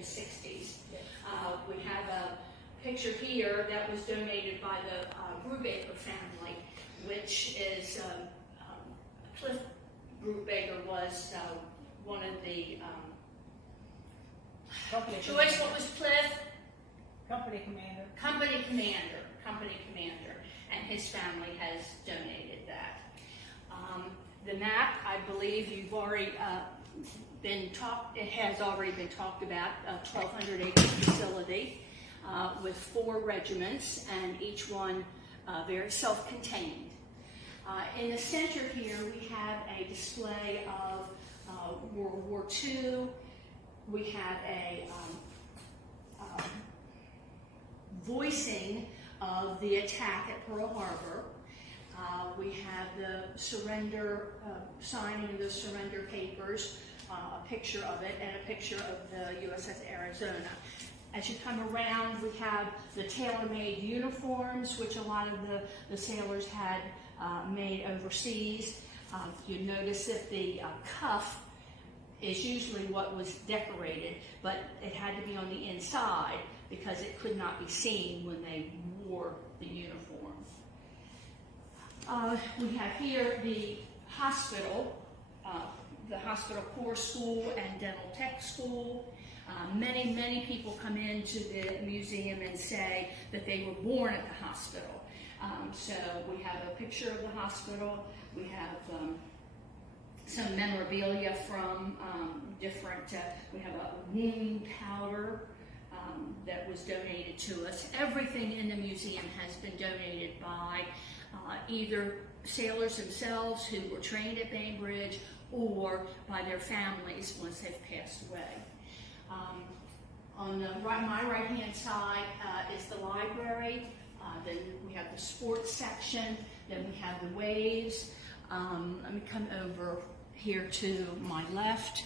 the 60s. We have a picture here that was donated by the Brubaker family, which is Cliff Brubaker was one of the Joyce, what was Cliff? Company commander. Company commander, and his family has donated that. The map, I believe you've already it has already been talked about, a 1,200 acre facility with 4 regiments, and each one very self-contained. In the center here, we have a display of World War II. We have a voicing of the attack at Pearl Harbor. We have the surrender, signing of the surrender papers, a picture of it, and a picture of the USS Arizona. As you come around, we have the tailor-made uniforms, which a lot of the sailors had made overseas. You notice that the cuff is usually what was decorated, but it had to be on the inside because it could not be seen when they wore the uniform. We have here the hospital Corps School and Dental Tech School. Many people come into the museum and say that they were born at the hospital. So we have a picture of the hospital. We have some memorabilia from different, we have a wound powder that was donated to us. Everything in the museum has been donated by either sailors themselves who were trained at Bainbridge or by their families once they've passed away. On my right-hand side is the library. Then we have the sports section. Then we have the waves. Let me come over here to my left,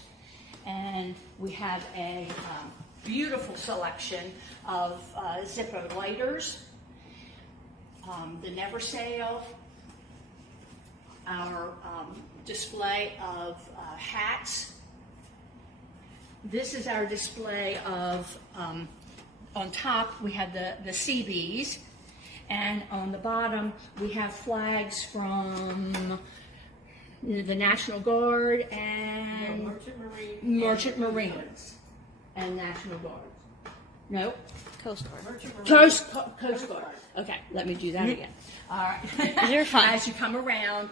and we have a beautiful selection of Zippo lighters, the Never Sail, our display of hats. This is our display of, on top we have the Seabees, and on the bottom we have flags from the National Guard and Merchant Marines and National Guard. Nope. Coast Guard. Coast Guard. Okay, let me do that again. All right. You're fine. As you come around,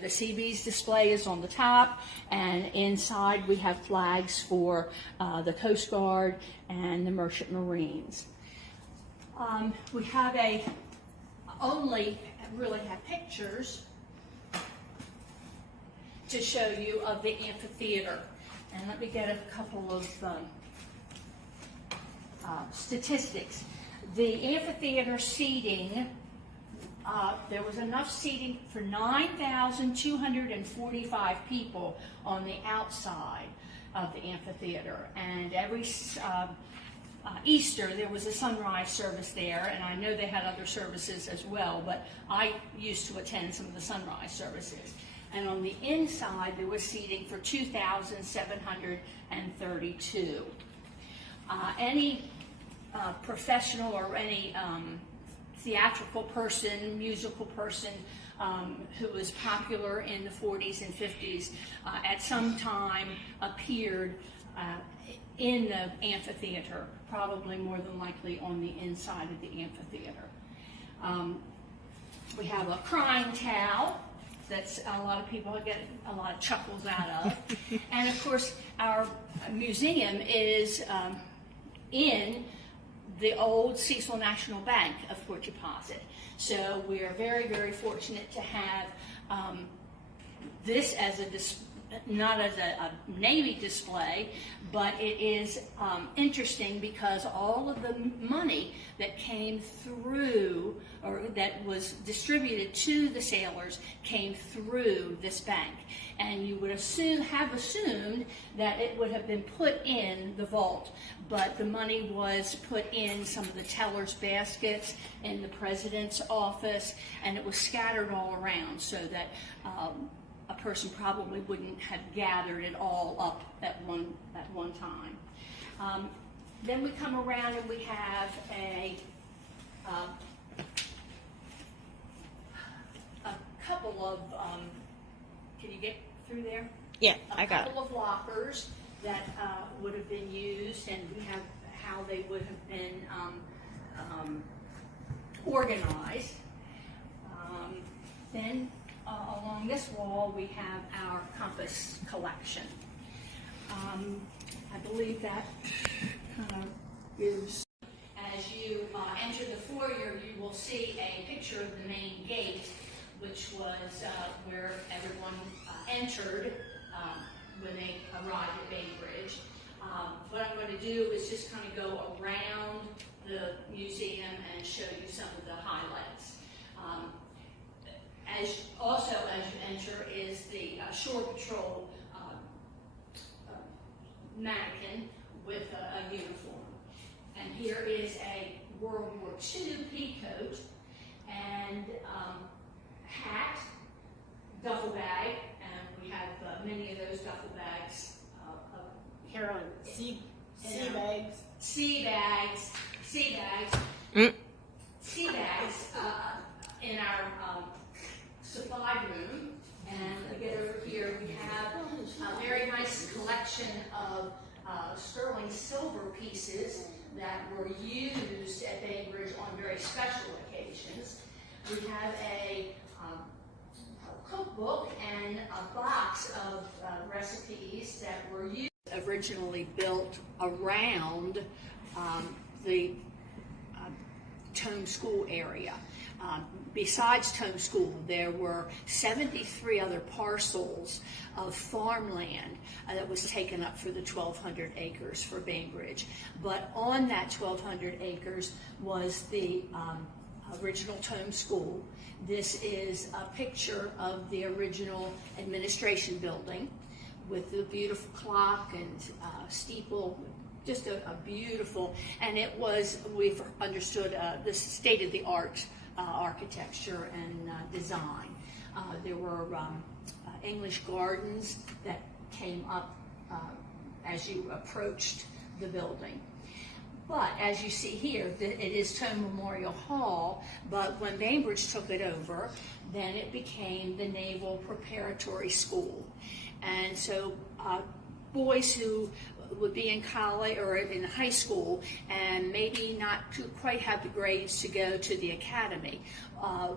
the Seabees display is on the top, and inside we have flags for the Coast Guard and the Merchant Marines. We have only really have pictures to show you of the amphitheater. And let me get a couple of statistics. The amphitheater seating, there was enough seating for 9,245 people on the outside of the amphitheater. And every Easter, there was a sunrise service there, and I know they had other services as well, but I used to attend some of the sunrise services. And on the inside, there was seating for 2,732. Any professional or any theatrical person, musical person who was popular in the 40s and 50s at some time appeared in the amphitheater, probably more than likely on the inside of the amphitheater. We have a crying towel that's a lot of people get a lot of chuckles out of. And of course, our museum is in the old Cecil National Bank of Port Deposit. So we are very, very fortunate to have this as not as a Navy display, but it is interesting because all of the money that came through, or that was distributed to the sailors, came through this bank. And you would have assumed that it would have been put in the vault, but the money was put in some of the teller's baskets in the president's office, and it was scattered all around so that a person probably wouldn't have gathered it all up at one time. Then we come around and we have a couple of, can you get through there? Yeah, I got A it. couple of lockers that would have been used, and we have how they would have been organized. Then along this wall we have our compass collection. I believe that is. As you enter the foyer, you will see a picture of the main gate, which was where everyone entered when they arrived at Bainbridge. What I'm going to do is just kind of go around the museum and show you some of the highlights. As you enter is the Shore Patrol mannequin with a uniform. And here is a World War II peacoat and hat, duffel bag, and we have many of those duffel bags. Here on sea Yeah. bags. Sea bags in our supply room. And we get over here, we have a very nice collection of sterling silver pieces that were used at Bainbridge on very special occasions. We have a cookbook and a box of recipes that were used. Originally built around the Tome School area. Besides Tome School, there were 73 other parcels of farmland that was taken up for the 1,200 acres for Bainbridge. But on that 1,200 acres was the original Tome School. This is a picture of the original administration building with the beautiful clock and steeple. Just a beautiful, and it was, we've understood, the state-of-the-art architecture and design. There were English gardens that came up as you approached the building. But as you see here, it is Tome Memorial Hall, but when Bainbridge took it over, then it became the Naval Preparatory School. And so boys who would be in college or in high school and maybe not quite have the grades to go to the academy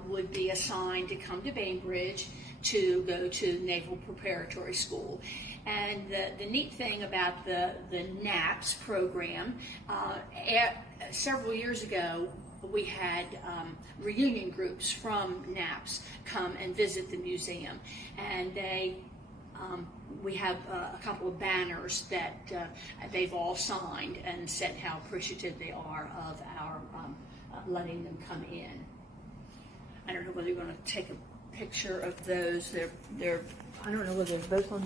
would be assigned to come to Bainbridge to go to Naval Preparatory School. And the neat thing about the NAPS program, several years ago, we had reunion groups from NAPS come and visit the museum, and we have a couple of banners that they've all signed and said how appreciative they are of our letting them come in. I don't know whether you're going to take a picture of those. They're I don't know whether they're both on